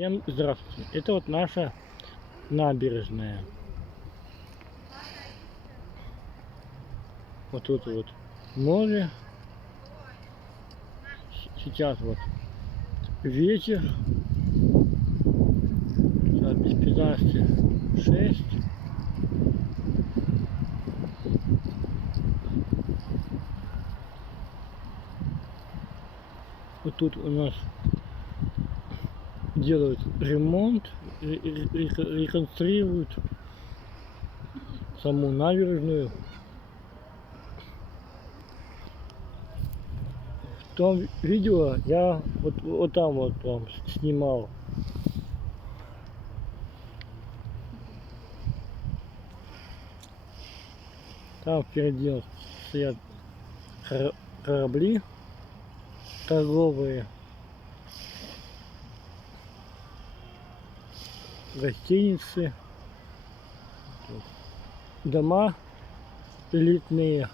Всем здравствуйте. Это вот наша набережная. Вот тут вот море. Сейчас вот вечер. Сейчас без 15:06. Вот тут у нас делают ремонт, реконструируют саму набережную. В том видео я вот там вот прям снимал. Там впереди стоят корабли торговые, гостиницы, дома элитные,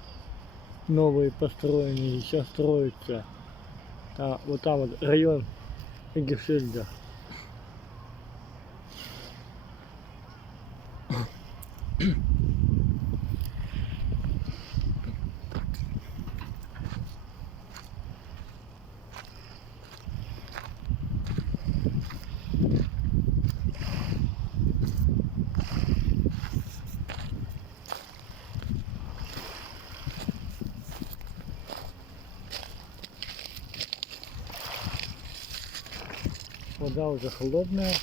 новые построенные, сейчас строятся. Вот там вот район Эгефельда. Вода уже холодная.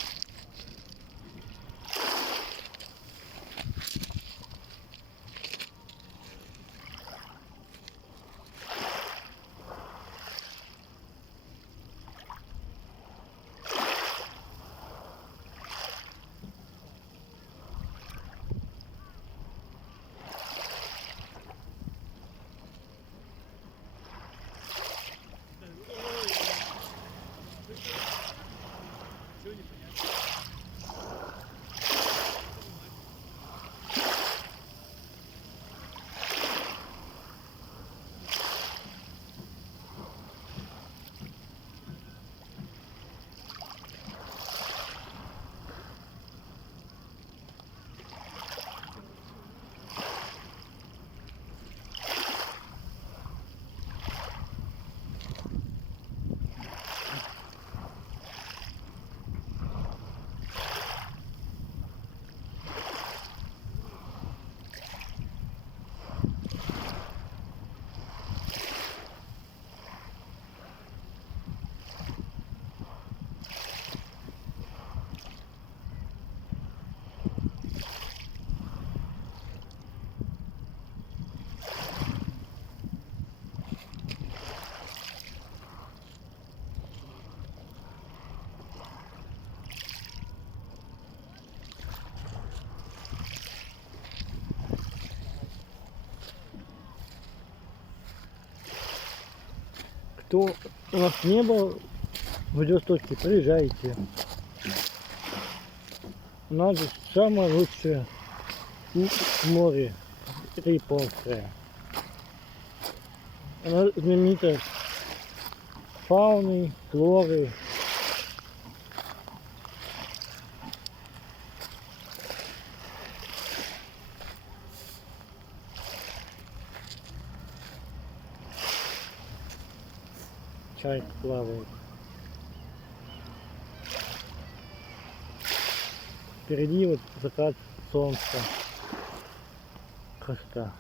Кто у нас не был в Владивостоке, приезжайте. У нас здесь самое лучшее море. Это японское. Она знаменита фауной, флорой. Чайки плавают. Впереди вот закат солнца. Красота.